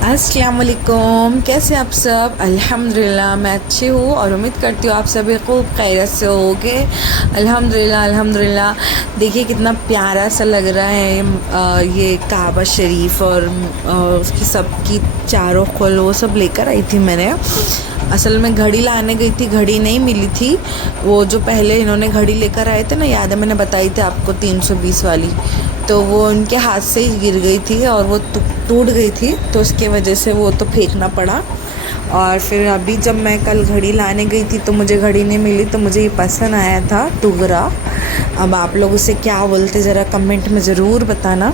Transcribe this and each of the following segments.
अस्सलाम वालेकुम, कैसे आप सब। अल्हम्दुलिल्लाह मैं अच्छी हूँ और उम्मीद करती हूँ आप सभी खूब खैरियत से होगे। अल्हम्दुलिल्लाह अल्हम्दुलिल्लाह। देखिए कितना प्यारा सा लग रहा है ये काबा शरीफ और उसकी सबकी चारों खुल वो सब लेकर आई थी मैंने। असल में घड़ी लाने गई थी, घड़ी नहीं मिली थी। वो जो पहले इन्होंने घड़ी लेकर आए थे ना, याद है मैंने बताई थी आपको 320 वाली, तो वो उनके हाथ से ही गिर गई थी और वो टूट गई थी, तो उसके वजह से वो तो फेंकना पड़ा। और फिर अभी जब मैं कल घड़ी लाने गई थी तो मुझे घड़ी नहीं मिली, तो मुझे ये पसंद आया था टुगरा। अब आप लोग उसे क्या बोलते ज़रा कमेंट में ज़रूर बताना।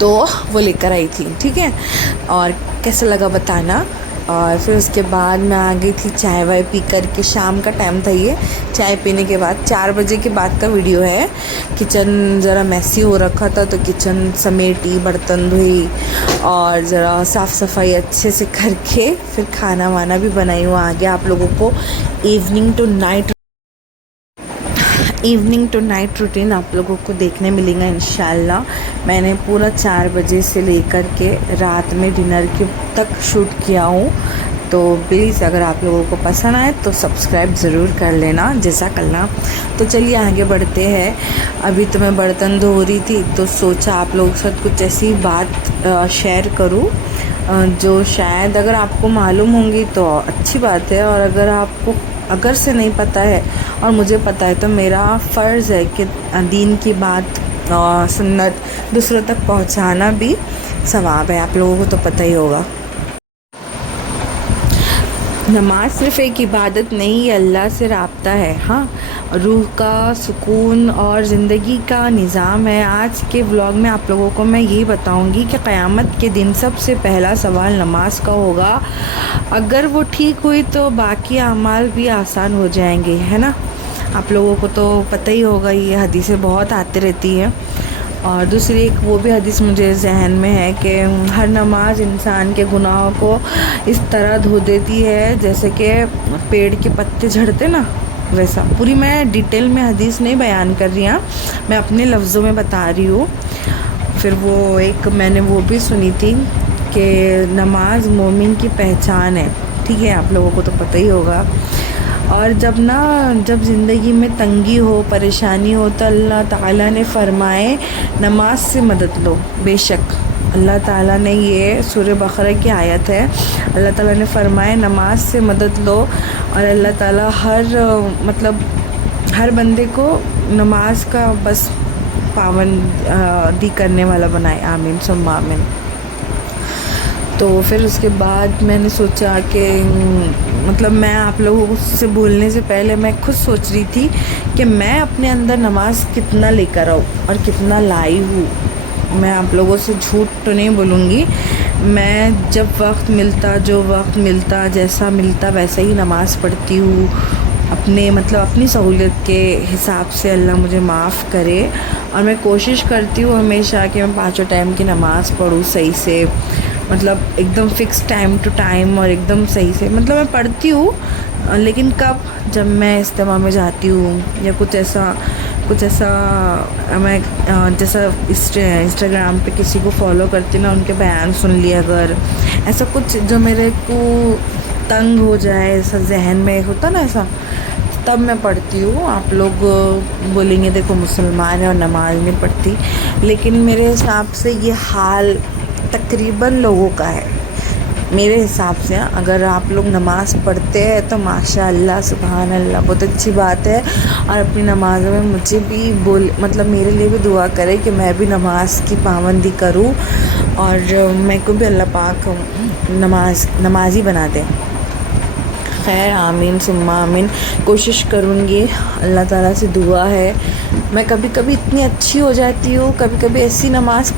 तो वो लेकर आई थी, ठीक है, और कैसा लगा बताना। और फिर उसके बाद मैं आ गई थी चाय वाय पी कर के। शाम का टाइम था, ये चाय पीने के बाद 4 बजे के बाद का वीडियो है। किचन ज़रा मैसी हो रखा था तो किचन समेटी, बर्तन धुई और ज़रा साफ़ सफाई अच्छे से करके फिर खाना वाना भी बनाई हुआ आ गया। आप लोगों को इवनिंग टू नाइट रूटीन आप लोगों को देखने मिलेगा इंशाल्लाह। मैंने पूरा 4 बजे से लेकर के रात में डिनर के तक शूट किया हूँ। तो प्लीज़ अगर आप लोगों को पसंद आए तो सब्सक्राइब ज़रूर कर लेना, जज़ाकल्लाह। तो चलिए आगे बढ़ते हैं। अभी तो मैं बर्तन धो रही थी तो सोचा आप लोगों के साथ कुछ ऐसी बात शेयर करूँ जो शायद अगर आपको मालूम होंगी तो अच्छी बात है, और अगर से नहीं पता है और मुझे पता है तो मेरा फ़र्ज़ है कि दीन की बात और सुन्नत दूसरों तक पहुंचाना भी सवाब है। आप लोगों को तो पता ही होगा। नमाज सिर्फ़ एक इबादत नहीं, ये अल्लाह से राब्ता है। हाँ, रूह का सुकून और ज़िंदगी का निज़ाम है। आज के व्लॉग में आप लोगों को मैं यही बताऊंगी कि क़यामत के दिन सबसे पहला सवाल नमाज का होगा। अगर वो ठीक हुई तो बाकी अमाल भी आसान हो जाएंगे, है ना। आप लोगों को तो पता ही होगा, ये हदीसें बहुत आती रहती हैं। और दूसरी एक वो भी हदीस मुझे जहन में है कि हर नमाज इंसान के गुनाहों को इस तरह धो देती है जैसे कि पेड़ के पत्ते झड़ते ना, वैसा। पूरी मैं डिटेल में हदीस नहीं बयान कर रही हूँ, मैं अपने लफ्ज़ों में बता रही हूँ। फिर वो एक मैंने वो भी सुनी थी कि नमाज मोमिन की पहचान है, ठीक है, आप लोगों को तो पता ही होगा। और जब ज़िंदगी में तंगी हो, परेशानी हो, तो अल्लाह ताला ने फरमाए नमाज से मदद लो। बेशक अल्लाह ताला ने, ये सूरह बकरा की आयत है, अल्लाह ताला ने फरमाए नमाज से मदद लो। और अल्लाह ताला हर बंदे को नमाज का बस पाबंदी करने वाला बनाए। आमीन सुम्मा आमीन। तो फिर उसके बाद मैंने सोचा कि मैं आप लोगों से बोलने से पहले मैं खुद सोच रही थी कि मैं अपने अंदर नमाज कितना लेकर आऊँ और कितना लाई हूँ। मैं आप लोगों से झूठ तो नहीं बोलूँगी। मैं जब जो वक्त मिलता जैसा मिलता वैसा ही नमाज़ पढ़ती हूँ, अपनी सहूलियत के हिसाब से। अल्लाह मुझे माफ़ करे। और मैं कोशिश करती हूँ हमेशा कि मैं 5 टाइम की नमाज़ पढ़ूँ सही से, एकदम फ़िक्स टाइम टू टाइम और एकदम सही से। मैं पढ़ती हूँ, लेकिन कब, जब मैं इज्तिमा में जाती हूँ या कुछ ऐसा मैं जैसा इंस्टाग्राम पे किसी को फॉलो करती ना, उनके बयान सुन लिया, अगर ऐसा कुछ जो मेरे को तंग हो जाए, ऐसा जहन में होता ना ऐसा, तब मैं पढ़ती हूँ। आप लोग बोलेंगे देखो मुसलमान है और नमाज नहीं पढ़ती, लेकिन मेरे हिसाब से ये हाल तकरीबन लोगों का है। मेरे हिसाब से अगर आप लोग नमाज़ पढ़ते हैं तो माशाअल्लाह सुभान अल्लाह, बहुत अच्छी बात है। और अपनी नमाज़ों में मुझे भी मेरे लिए भी दुआ करें कि मैं भी नमाज की पाबंदी करूं और मैं को भी अल्लाह पाक नमाजी बना दें। खैर आमीन सुम्मा आमीन, कोशिश करूँगी। अल्लाह ताला से दुआ है। मैं कभी कभी इतनी अच्छी हो जाती हूँ, कभी कभी ऐसी नमाज़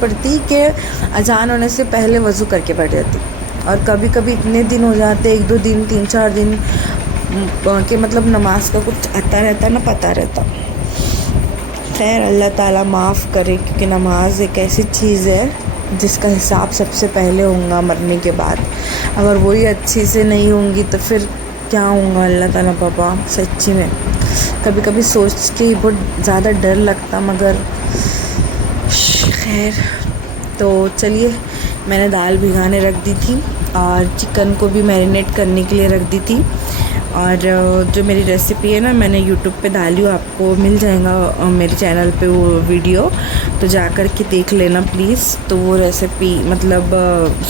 पढ़ती कि अजान होने से पहले वज़ू करके बैठ जाती। और कभी कभी इतने दिन हो जाते, 1-2 दिन 3-4 दिन कि नमाज का कुछ आता रहता ना, पता रहता। खैर अल्लाह ताला माफ़ करे, क्योंकि नमाज एक ऐसी चीज़ है जिसका हिसाब सबसे पहले होगा मरने के बाद। अगर वही अच्छी से नहीं होंगी तो फिर क्या होगा अल्लाह ताला बाबा। सच्ची में कभी कभी सोच के ही बहुत ज़्यादा डर लगता, मगर खैर तो चलिए, मैंने दाल भिगाने रख दी थी और चिकन को भी मैरिनेट करने के लिए रख दी थी। और जो मेरी रेसिपी है ना, मैंने यूट्यूब पे डाली हूँ, आपको मिल जाएगा मेरे चैनल पे वो वीडियो, तो जा कर के देख लेना प्लीज़। तो वो रेसिपी मतलब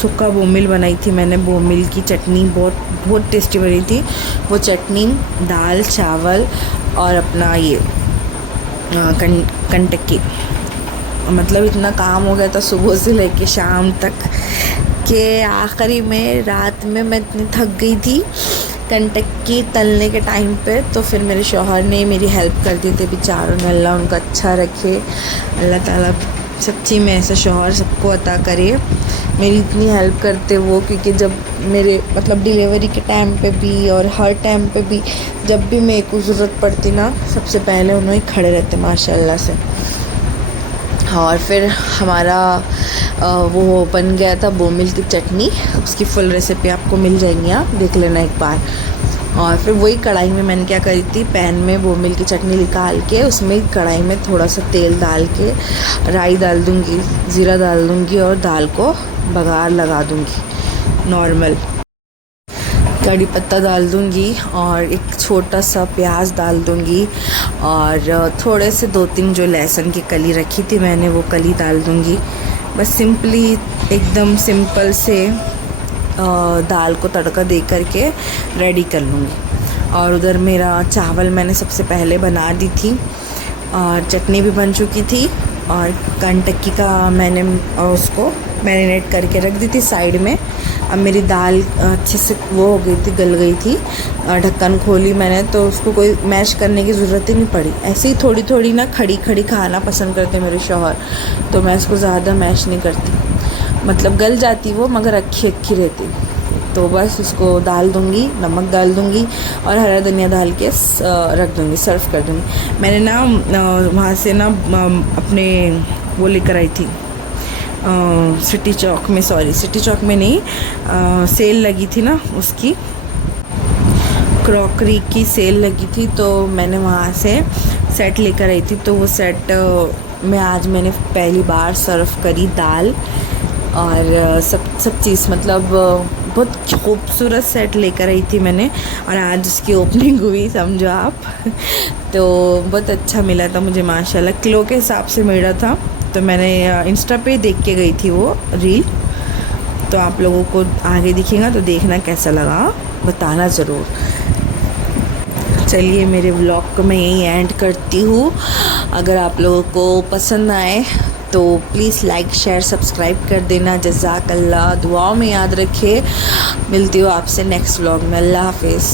सूखा बोमिल बनाई थी मैंने, बोमिल की चटनी बहुत टेस्टी बनी थी। वो चटनी, दाल, चावल और अपना ये कंटकी, मतलब इतना काम हो गया था सुबह से लेके शाम तक कि आखिरी में रात में मैं इतनी थक गई थी कंटकी तलने के टाइम पे। तो फिर मेरे शौहर ने मेरी हेल्प कर दी थी बेचारों ने, अल्लाह उनका अच्छा रखे, अल्लाह ताला सच्ची में ऐसा शौहर सबको अता करे। मेरी इतनी हेल्प करते वो, क्योंकि जब मेरे मतलब डिलीवरी के टाइम पे भी और हर टाइम पे भी जब भी मेरे को ज़रूरत पड़ती ना, सबसे पहले उन्होंने खड़े रहते माशाल्लाह से। और फिर हमारा वो बन गया था बोमिल की चटनी, उसकी फुल रेसिपी आपको मिल जाएंगी, आप देख लेना एक बार। और फिर वही कढ़ाई में मैंने क्या करी थी, पैन में बोमिल की चटनी निकाल के उसमें कढ़ाई में थोड़ा सा तेल डाल के राई डाल दूँगी, ज़ीरा डाल दूँगी और दाल को बघार लगा दूँगी नॉर्मल। कड़ी पत्ता डाल दूँगी और एक छोटा सा प्याज डाल दूँगी और थोड़े से 2-3 जो लहसुन की कली रखी थी मैंने, वो कली डाल दूँगी। बस सिंपली एकदम सिंपल से दाल को तड़का दे करके रेडी कर लूँगी। और उधर मेरा चावल मैंने सबसे पहले बना दी थी और चटनी भी बन चुकी थी और कंटकी का मैंने उसको मैरिनेट करके रख दी थी साइड में। अब मेरी दाल अच्छे से वो हो गई थी, गल गई थी, ढक्कन खोली मैंने तो उसको कोई मैश करने की ज़रूरत ही नहीं पड़ी। ऐसे ही थोड़ी थोड़ी ना खड़ी खड़ी खाना पसंद करते मेरे शौहर, तो मैं इसको ज़्यादा मैश नहीं करती, मतलब गल जाती वो मगर अच्छी अच्छी रहती। तो बस उसको डाल दूँगी, नमक डाल दूँगी और हरा धनिया डाल के रख दूँगी, सर्व कर दूँगी। मैंने ना वहाँ से ना अपने वो लेकर आई थी सिटी चौक में, सॉरी सिटी चौक में नहीं, सेल लगी थी ना, उसकी क्रॉकरी की सेल लगी थी, तो मैंने वहाँ से सेट लेकर आई थी। तो वो सेट में आज मैंने पहली बार सर्व करी दाल और सब चीज़, मतलब बहुत खूबसूरत सेट लेकर आई थी मैंने और आज उसकी ओपनिंग हुई समझो आप। तो बहुत अच्छा मिला था मुझे माशाल्लाह, किलो के हिसाब से मिल रहा था। तो मैंने इंस्टा पे देख के गई थी वो रील, तो आप लोगों को आगे दिखेगा तो देखना कैसा लगा, बताना ज़रूर। चलिए मेरे व्लॉग को मैं यहीं एंड करती हूँ। अगर आप लोगों को पसंद आए तो प्लीज़ लाइक शेयर सब्सक्राइब कर देना। जज़ाकल्लाह, दुआओं में याद रखिए। मिलती हूँ आपसे नेक्स्ट व्लॉग में। अल्लाह हाफिज़।